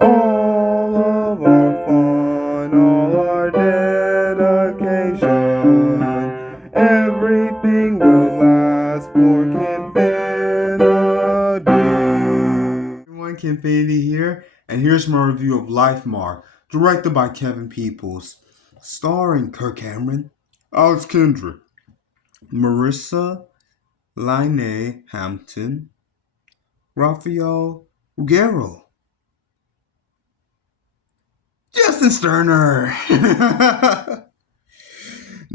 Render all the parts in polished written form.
All of our fun, all our dedication, everything will last for Kinfinity. Everyone, Kinfinity here, and here's my review of Lifemark, directed by Kevin Peoples, starring Kirk Cameron, Alex Kendrick, Marissa Laine Hampton, Raphael Ruggiero, Justin Sterner,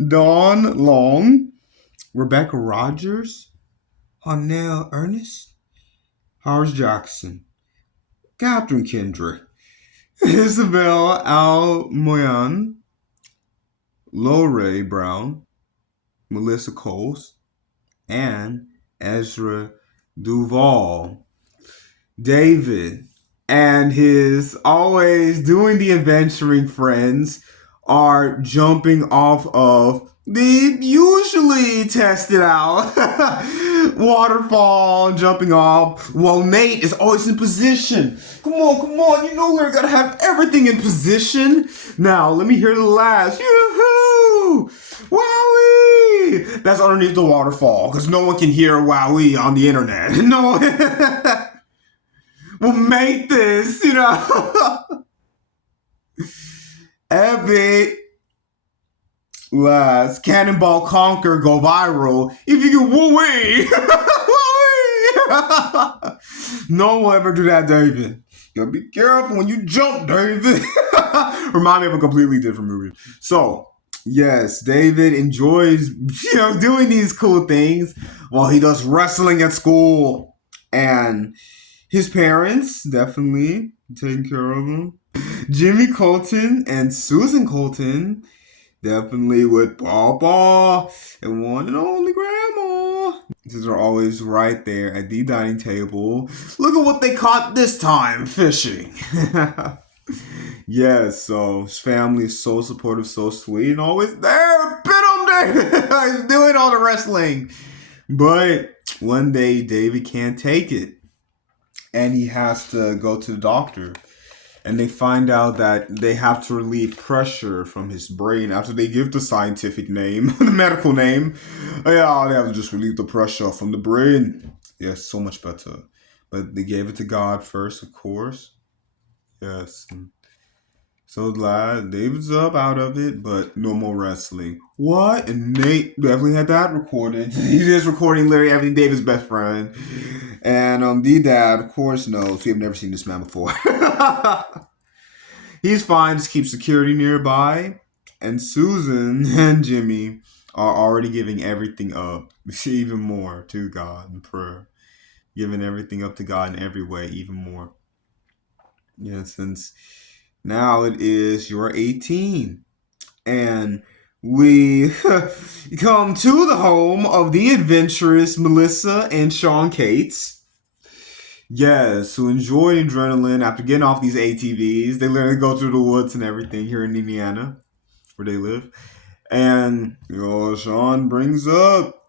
Dawn Long, Rebecca Rogers, Hanel Ernest, Harris Jackson, Catherine Kendrick, Isabel Almoyan, Lorraine Brown, Melissa Coles, and Ezra Duvall. David and his always doing the adventuring friends are jumping off of the usually tested out waterfall, jumping off. Well, Nate is always in position. Come on, you know we're gonna have everything in position. Now, let me hear the last. Yoo-hoo! Wowee! That's underneath the waterfall, because no one can hear wowee on the internet. No we'll make this, epic. Last Cannonball Conquer go viral if you can woo-wee. Woo-wee. No one will ever do that, David. You gotta be careful when you jump, David. Remind me of a completely different movie. So, yes, David enjoys, doing these cool things while he does wrestling at school. And his parents definitely taking care of him. Jimmy Colton and Susan Colton definitely with Papa and one and only Grandma. These are always right there at the dining table. Look at what they caught this time, fishing. Yes, so his family is so supportive, so sweet, and always there. Bit him, David. He's doing all the wrestling. But one day, David can't take it, and he has to go to the doctor. And they find out that they have to relieve pressure from his brain after they give the scientific name, the medical name. Yeah, they have to just relieve the pressure from the brain. Yes, so much better. But they gave it to God first, of course. Yes. So glad David's up out of it, but no more wrestling. What? And Nate definitely had that recorded. He's just recording literally everything, David's best friend. And D-Dad, of course, knows. We have never seen this man before. He's fine, just keep security nearby. And Susan and Jimmy are already giving everything up, even more to God in prayer. Giving everything up to God in every way, even more. Yeah, since now it is you're 18. And we come to the home of the adventurous Melissa and Sean Cates. Yes, who enjoy adrenaline after getting off these ATVs. They literally go through the woods and everything here in Indiana, where they live. And Sean brings up,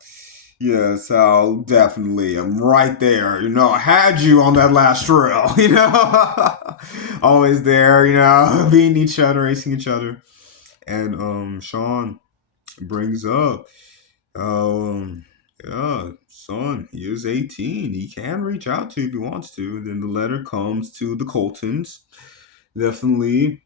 yes, how definitely I'm right there. I had you on that last trail. Always there. Beating each other, racing each other. And Sean brings up, um, yeah, son, he is 18. He can reach out to you if he wants to. Then the letter comes to the Coltons. Definitely.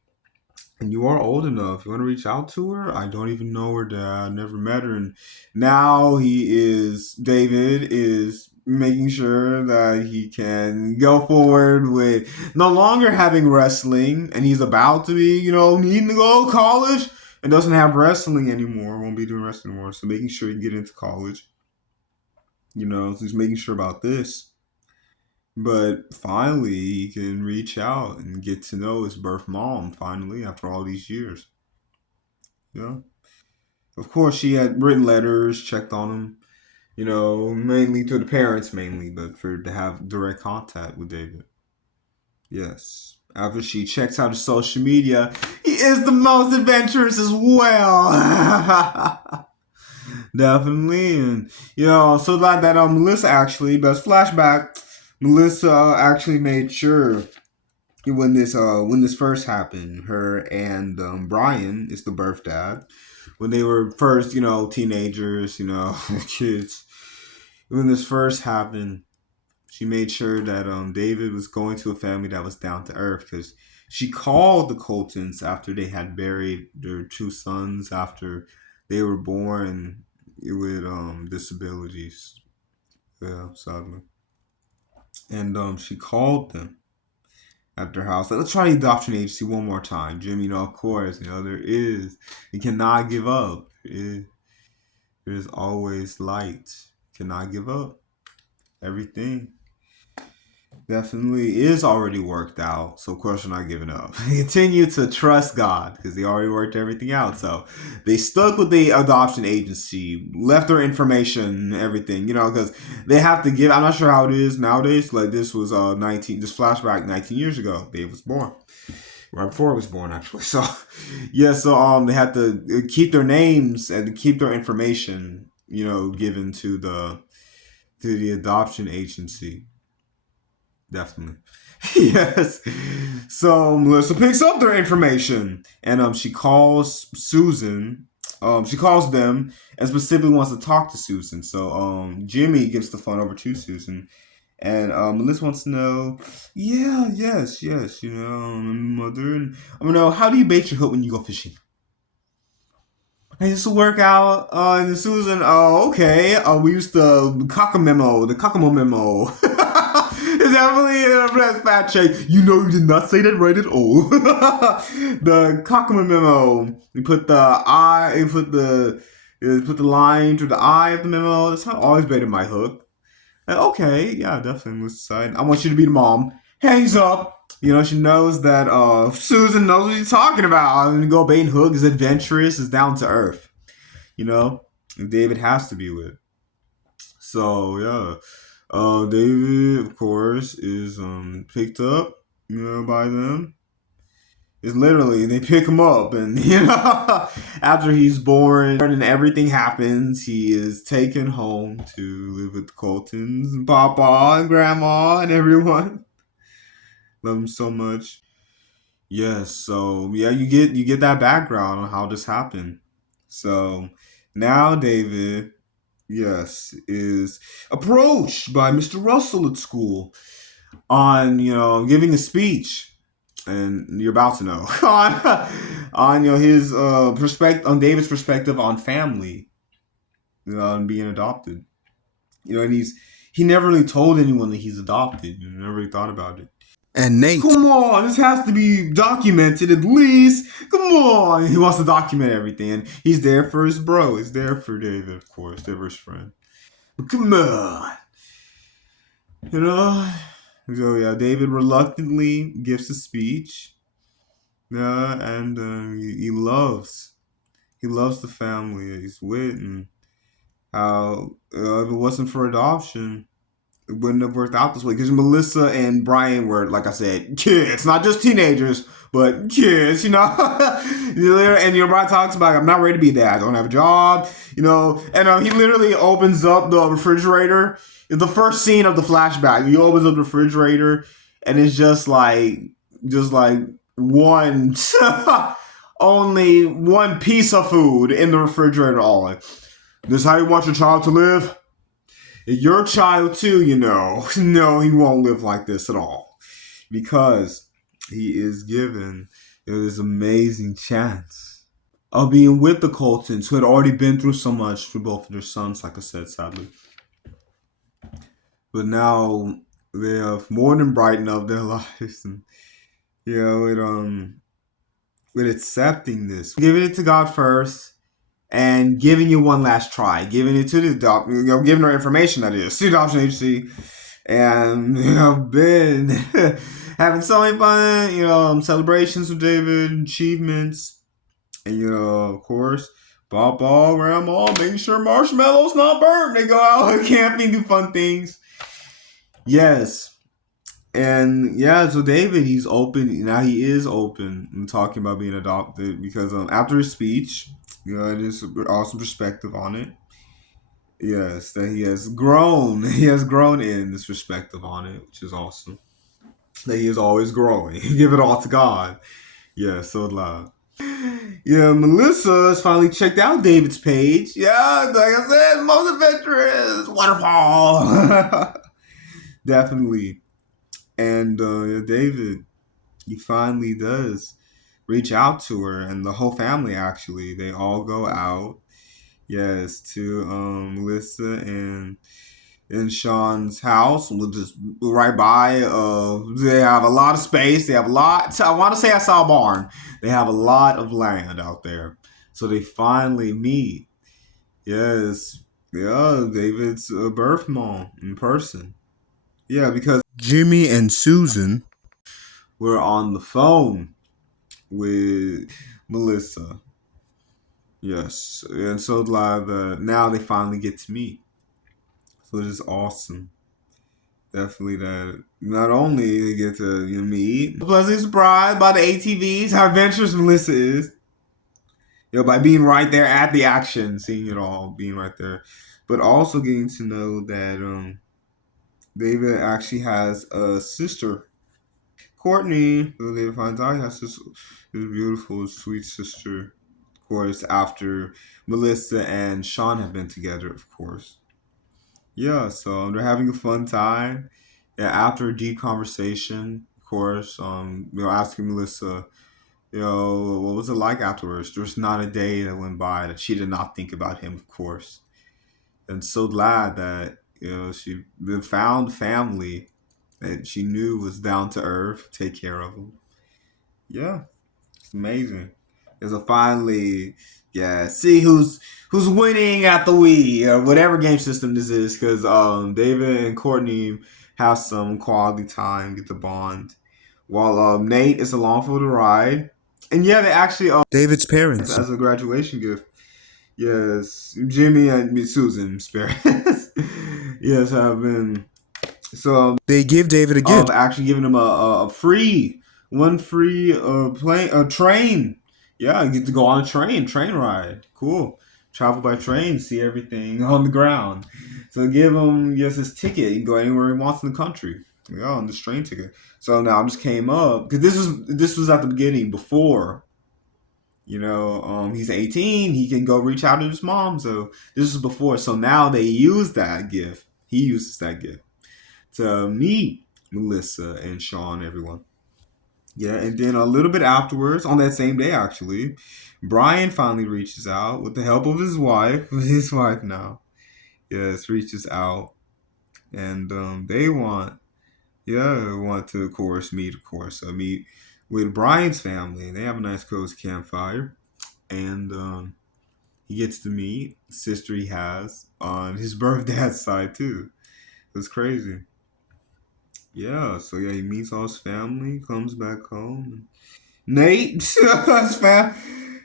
And you are old enough. You want to reach out to her? I don't even know her, Dad. Never met her. And now David is making sure that he can go forward with no longer having wrestling. And he's about to be, needing to go to college and doesn't have wrestling anymore. Won't be doing wrestling anymore. So making sure he can get into college. So he's making sure about this. But finally, he can reach out and get to know his birth mom, finally, after all these years. Yeah. Of course, she had written letters, checked on him, mainly to the parents, mainly, but for to have direct contact with David. Yes. After she checks out his social media, he is the most adventurous as well. Definitely. And, so glad that Melissa actually, best flashback, Melissa actually made sure when this first happened, her and Brian is the birth dad. When they were first, teenagers, kids. When this first happened, she made sure that David was going to a family that was down to earth because she called the Coltons after they had buried their two sons after they were born with disabilities. Yeah, sadly. And she called them at their house. Like, let's try the adoption agency one more time. Jimmy, of course, there is. You cannot give up. There's always light. Cannot give up. Everything definitely is already worked out. So of course we're not giving up. Continue to trust God because they already worked everything out. So they stuck with the adoption agency, left their information, everything, because they have to give. I'm not sure how it is nowadays. Like this was 19. This flashback 19 years ago. Dave was born. Right before I was born, actually. So, yeah. So they had to keep their names and keep their information, given to the adoption agency. Definitely. Yes. So Melissa picks up their information and she calls Susan. She calls them and specifically wants to talk to Susan. So Jimmy gives the phone over to Susan. And Melissa wants to know, yeah, yes, mother. And I want to know, how do you bait your hook when you go fishing? I used to work out in Susan. Oh, okay. We used the Cockamo memo. It's definitely a fat check. You did not say that right at all. The Cockamo memo. We put the eye. Put the line through the eye of the memo. That's how I always baited my hook. Okay, yeah, definitely. Let's decide. I want you to be the mom. Hangs up. She knows that Susan knows what she's talking about. And go bait and hook is adventurous, is down to earth. David has to be with. So yeah, David of course is picked up, by them. It's literally they pick him up, and after he's born and everything happens, he is taken home to live with the Coltons and Papa and Grandma and everyone. Love him so much. Yes, so yeah, you get that background on how this happened. So now David, yes, is approached by Mr. Russell at school on giving a speech, and you're about to know on his perspective on David's perspective on family, and being adopted. And he never really told anyone that he's adopted. Never really thought about it. And Nate, come on, this has to be documented at least. Come on, he wants to document everything, and he's there for his bro. He's there for David, of course, there for his friend. But come on, you know. So yeah, David reluctantly gives a speech. Yeah, and he loves the family that he's with, and how if it wasn't for adoption, it wouldn't have worked out this way because Melissa and Brian were, like I said, kids, not just teenagers, but kids, and Brian talks about, I'm not ready to be a dad. I don't have a job, and he literally opens up the refrigerator. It's the first scene of the flashback. He opens up the refrigerator, and it's just like one, only one piece of food in the refrigerator. All like, this is how you want your child to live? Your child too, No, he won't live like this at all. Because he is given this amazing chance of being with the Coltons, who had already been through so much for both of their sons, like I said, sadly. But now they have more than brightened up their lives, and with accepting this, giving it to God first, and giving you one last try, giving it to the giving her information, that is, to the adoption agency, and been having so many fun, celebrations with David, achievements, and of course, Papa, Grandma, making sure marshmallows not burnt. They go out camping, do fun things. Yes. And yeah, so David, he's open now. He is open and talking about being adopted because after his speech, it is an awesome perspective on it. Yes, that he has grown. He has grown in this perspective on it, which is awesome. that he is always growing. Give it all to God. Yeah, so loud. Yeah, Melissa has finally checked out David's page. Yeah, like I said, most adventurous waterfall. Definitely. And yeah, David, he finally does reach out to her, and the whole family actually. They all go out. Yes, to Melissa and Sean's house. We'll just right by. They have a lot of space. They have a lot. I want to say I saw a barn. They have a lot of land out there. So they finally meet. Yes, yeah, David's birth mom in person. Yeah, because Jimmy and Susan were on the phone with Melissa. Yes, and so like now they finally get to meet. So it is awesome. Definitely that. Not only they get to meet, pleasantly surprised by the ATVs, how adventurous Melissa is. By being right there at the action, seeing it all, being right there, but also getting to know that David actually has a sister, Courtney. So David finds out he has this beautiful, sweet sister. Of course, after Melissa and Sean have been together, of course. Yeah, so they're having a fun time. Yeah, after a deep conversation, of course, asking Melissa, what was it like afterwards? There was not a day that went by that she did not think about him, of course. And so glad that, she found family that she knew was down to earth, take care of him. Yeah, it's amazing. There's a finally, yeah. See who's winning at the Wii or whatever game system this is, because David and Courtney have some quality time, get the bond, while Nate is along for the ride, and yeah, they actually David's parents as a graduation gift. Yes, Jimmy and Susan's parents. Yes, have been so they give David a gift. Actually giving him a free one free plane a train. Yeah, you get to go on a train ride. Cool. Travel by train, see everything on the ground. So give him his ticket. He can go anywhere he wants in the country. Yeah, on this train ticket. So now I just came up because this was at the beginning before. He's 18. He can go reach out to his mom. So this is before. So now they use that gift. He uses that gift to meet Melissa and Sean, everyone. Yeah, and then a little bit afterwards, on that same day actually, Brian finally reaches out with the help of his wife, his wife now. Yes, reaches out, and they want to, of course, meet with Brian's family. They have a nice cozy campfire, and he gets to meet the sister he has on his birth dad's side too. It's crazy. Yeah, so yeah, he meets all his family, comes back home. Nate, his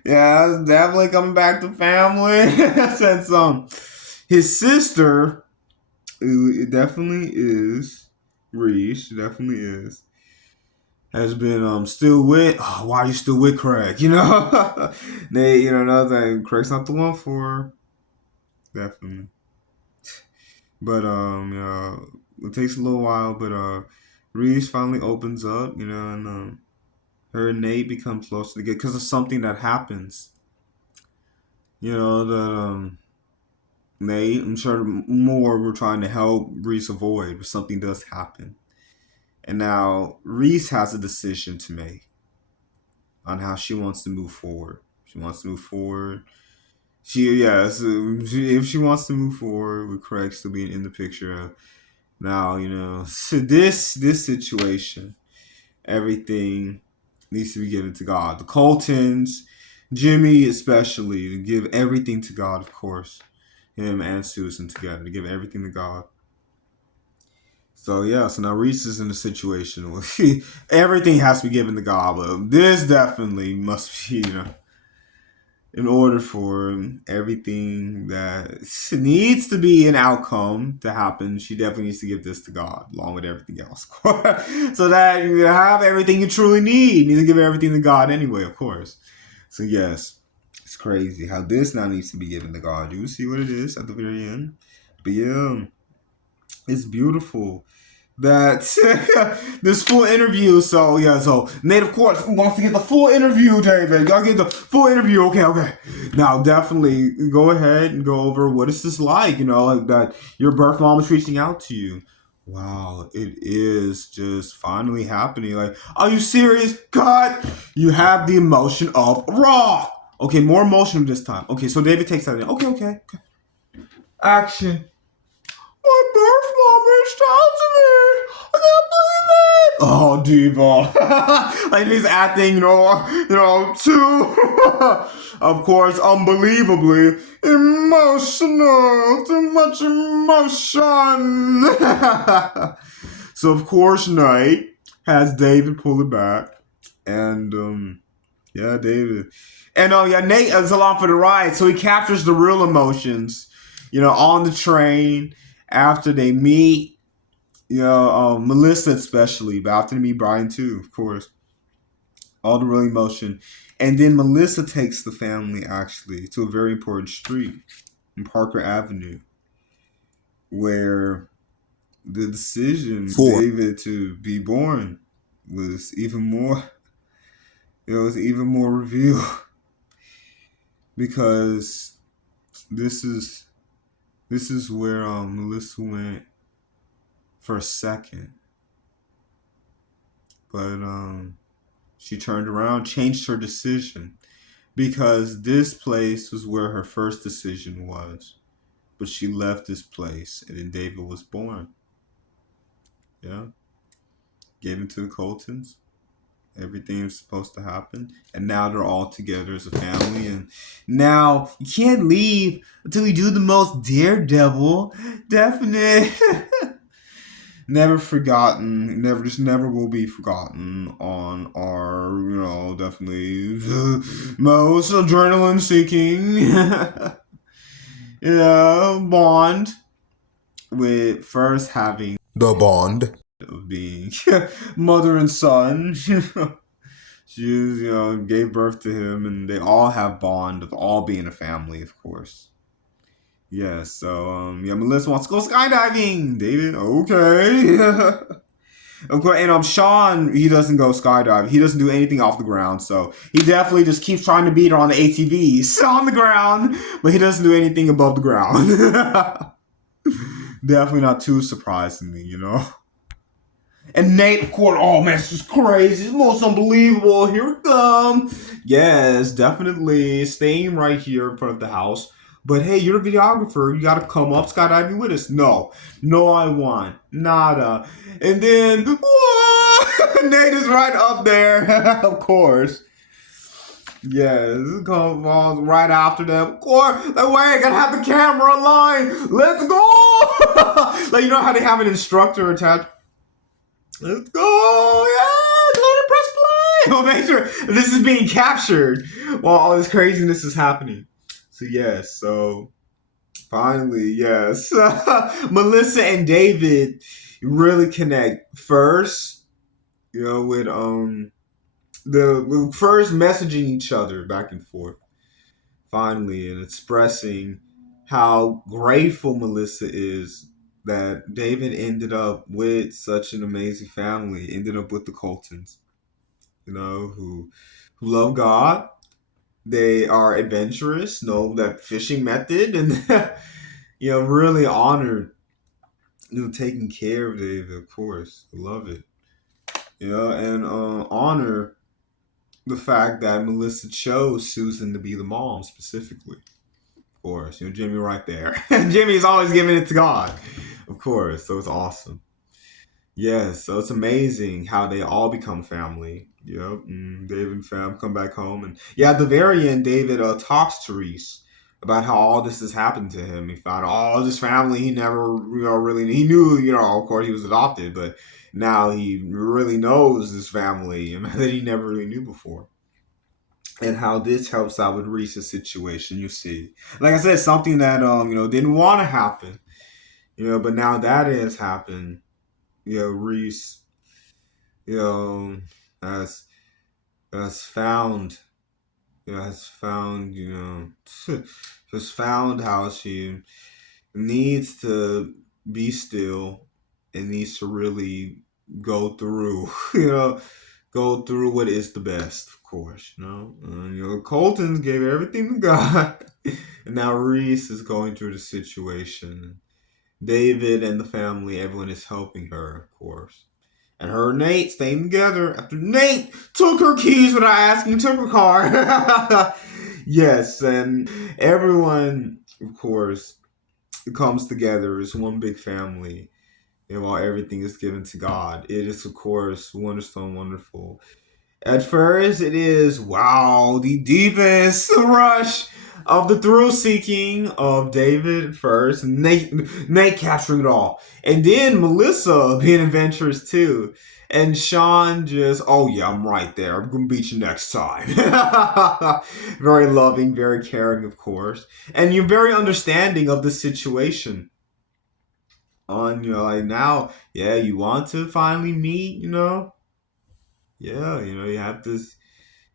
yeah, definitely coming back to family. Said some. His sister, who it definitely is, Reese, definitely is, has been still with. Oh, why are you still with Craig? Nate, another thing, Craig's not the one for her. Definitely. But yeah, it takes a little while, but Reese finally opens up, and her and Nate become close together because of something that happens. That Nate, I'm sure more we're trying to help Reese avoid, but something does happen. And now Reese has a decision to make on how she wants to move forward. She wants to move forward. If she wants to move forward with Craig still being in the picture, now so this situation, everything needs to be given to God. The Coltons, Jimmy especially, to give everything to God, of course. Him and Susan together to give everything to God. So yeah, so now Reese is in a situation where everything has to be given to God, but this definitely must be, in order for everything that needs to be an outcome to happen, she definitely needs to give this to God, along with everything else. So that you have everything you truly need. You need to give everything to God anyway, of course. So yes, it's crazy how this now needs to be given to God. You see what it is at the very end. But yeah, it's beautiful. that this full interview. So yeah, so Nate of course wants to get the full interview, David. Gotta get the full interview. Okay, okay. Now definitely go ahead and go over what is this like, like that your birth mom is reaching out to you. Wow, it is just finally happening. Like, are you serious? God, you have the emotion of raw. Okay, more emotion this time. Okay, so David takes that in. Okay, okay. Action. My birth mom reached out to me. I can't believe it. Oh, diva. Like he's acting, too, of course, unbelievably emotional. Too much emotion. So, of course, Knight has David pull it back. And, yeah, David. And, yeah, Nate is along for the ride. So he captures the real emotions, on the train after they meet, Melissa especially, but after they meet Brian too, of course. All the real emotion. And then Melissa takes the family actually to a very important street in Parker Avenue where the decision Four. David to be born was even more even more revealed because this is where Melissa went for a second. But she turned around, changed her decision because this place was where her first decision was. But she left this place, and then David was born. Yeah, gave him to the Coltons. Everything was supposed to happen, and now they're all together as a family. And now you can't leave until you do the most daredevil, definite, never forgotten, never will be forgotten on our, definitely most adrenaline seeking, bond with first having The Bond. of being mother and son. She, gave birth to him, and they all have bond of all being a family, of course. Yeah, so yeah, Melissa wants to go skydiving. David, okay. Of course, and Sean, he doesn't go skydiving. He doesn't do anything off the ground, so he definitely just keeps trying to beat her on the ATVs on the ground, but he doesn't do anything above the ground. Definitely not too surprisingly. And Nate, of course, oh man, this is crazy. It's most unbelievable. Here it comes. Yes, definitely staying right here in front of the house. But hey, you're a videographer. You gotta come up skydiving with us. No, no, I want nada. And then, whoa, Nate is right up there, of course. Yes, come on right after them. Of course, like, wait, I gotta have the camera line. Let's go. Like, you know how they have an instructor attached. Let's go! Yeah, go to press play. We'll make sure this is being captured while all this craziness is happening. So yes, so finally, yes, Melissa and David really connect first. With with first messaging each other back and forth. Finally, and expressing how grateful Melissa is that David ended up with such an amazing family, ended up with the Coltons, who love God. They are adventurous, know that fishing method, and really honored, taking care of David, of course. Love it. And honor the fact that Melissa chose Susan to be the mom specifically. Of course, Jimmy right there. Jimmy's always giving it to God, of course. So it's awesome. Yes, so it's amazing how they all become family. Yep, David and fam come back home, and yeah, at the very end, David talks to Reese about how all this has happened to him. He found all this family he never, really he knew. Of course, he was adopted, but now he really knows this family that he never really knew before. And how this helps out with Reese's situation, you see. Like I said, something that didn't want to happen, but now that has happened. Reese, you know, has has found, has found, has found how she needs to be still it needs to really go through, go through what is the best, of course. Colton gave everything to God, and now Reese is going through the situation. David and the family, everyone is helping her, of course. And her and Nate staying together after Nate took her keys without asking, took her car. Yes, and everyone, of course, comes together as one big family. While everything is given to God, it is, of course, wonderful and wonderful. At first, it is, wow, the deepest rush of the thrill seeking of David first, Nate capturing it all, and then Melissa being adventurous too, and Sean just, oh yeah, I'm right there. I'm gonna beat you next time. Very loving, very caring, of course, and you're very understanding of the situation. Like now, yeah, you want to finally meet, yeah, you have this.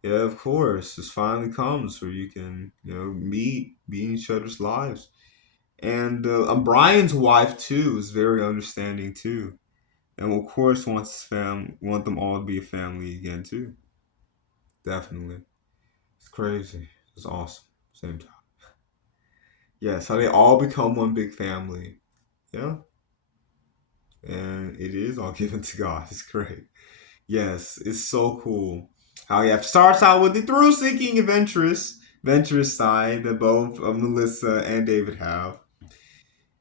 Yeah, of course. This finally comes where you can, meet, be in each other's lives. And Brian's wife too is very understanding too, and of course want them all to be a family again too. Definitely, it's crazy. It's awesome. Same time. Yes, how they all become one big family. Yeah, and it is all given to God. It's great. Yes, it's so cool. How you have starts out with the thrill seeking adventurous side that both Melissa and David have,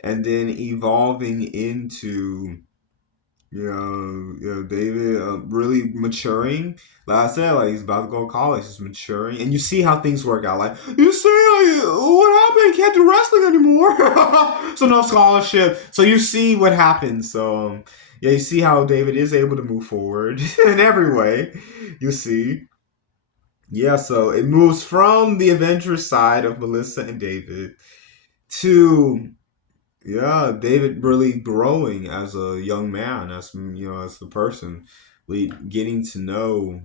and then evolving into David really maturing. Like I said, like he's about to go to college, he's maturing, and you see how things work out. Like you see, like, what happened? He can't do wrestling anymore, so no scholarship. So you see what happens. So yeah, you see how David is able to move forward in every way. You see, yeah. So it moves from the adventurous side of Melissa and David to David really growing as a young man, as a person, like getting to know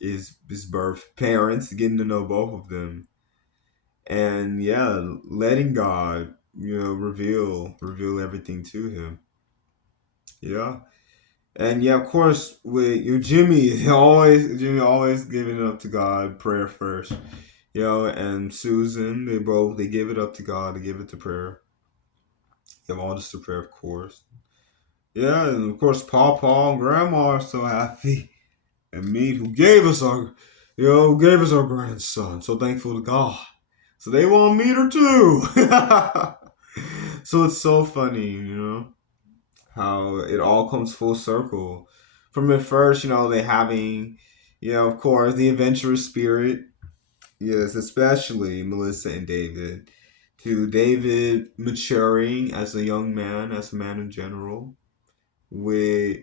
his birth parents, getting to know both of them, and letting God, reveal everything to him. Yeah, and of course, with Jimmy always giving it up to God, prayer first. And Susan, they give it up to God, they give it to prayer. Give all this to prayer, of course. Yeah, and of course, Papa and Grandma are so happy, and me who gave us our grandson. So thankful to God. So they want to meet her too. So it's so funny, how it all comes full circle. From at first, they having, of course, the adventurous spirit. Yes, especially Melissa and David. To David maturing as a young man, as a man in general, with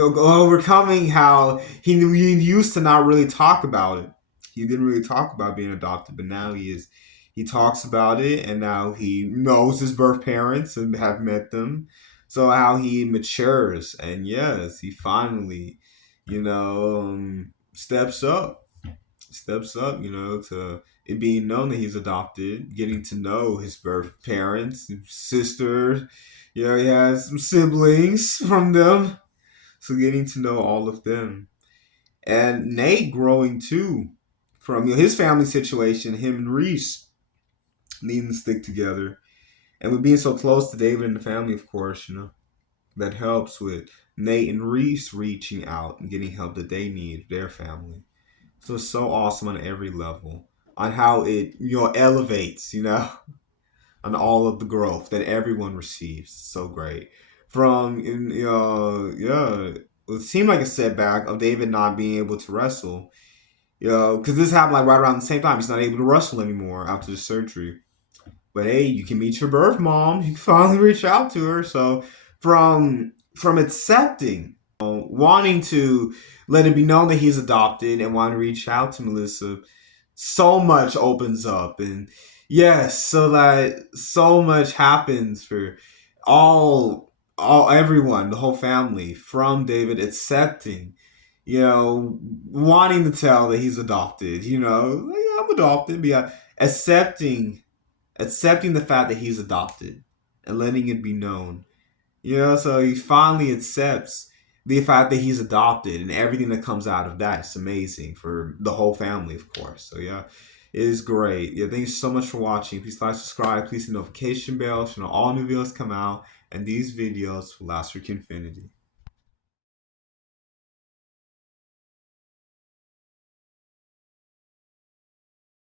overcoming how he used to not really talk about it. He didn't really talk about being adopted, but now he is. He talks about it, and now he knows his birth parents and have met them. So how he matures, and yes, he finally, steps up, to it being known that he's adopted, getting to know his birth parents, his sister. He has some siblings from them, so getting to know all of them. And Nate growing too from his family situation, him and Reese needing to stick together. And with being so close to David and the family, of course, that helps with Nate and Reese reaching out and getting help that they need, their family. So it's so awesome on every level. On how it, elevates, on all of the growth that everyone receives. So great. From it seemed like a setback of David not being able to wrestle. Because this happened like right around the same time. He's not able to wrestle anymore after the surgery. But hey, you can meet your birth mom. You can finally reach out to her. So from accepting, wanting to let it be known that he's adopted and wanting to reach out to Melissa, so much opens up, and yes, so that so much happens for all everyone, the whole family, from David accepting, wanting to tell that he's adopted, like, yeah, I'm adopted, but yeah, accepting the fact that he's adopted and letting it be known. So he finally accepts the fact that he's adopted and everything that comes out of that. It's amazing for the whole family, of course. So yeah, it is great. Yeah, thank you so much for watching. Please like, subscribe, please hit the notification bell so you know all new videos come out, and these videos will last for Infinity.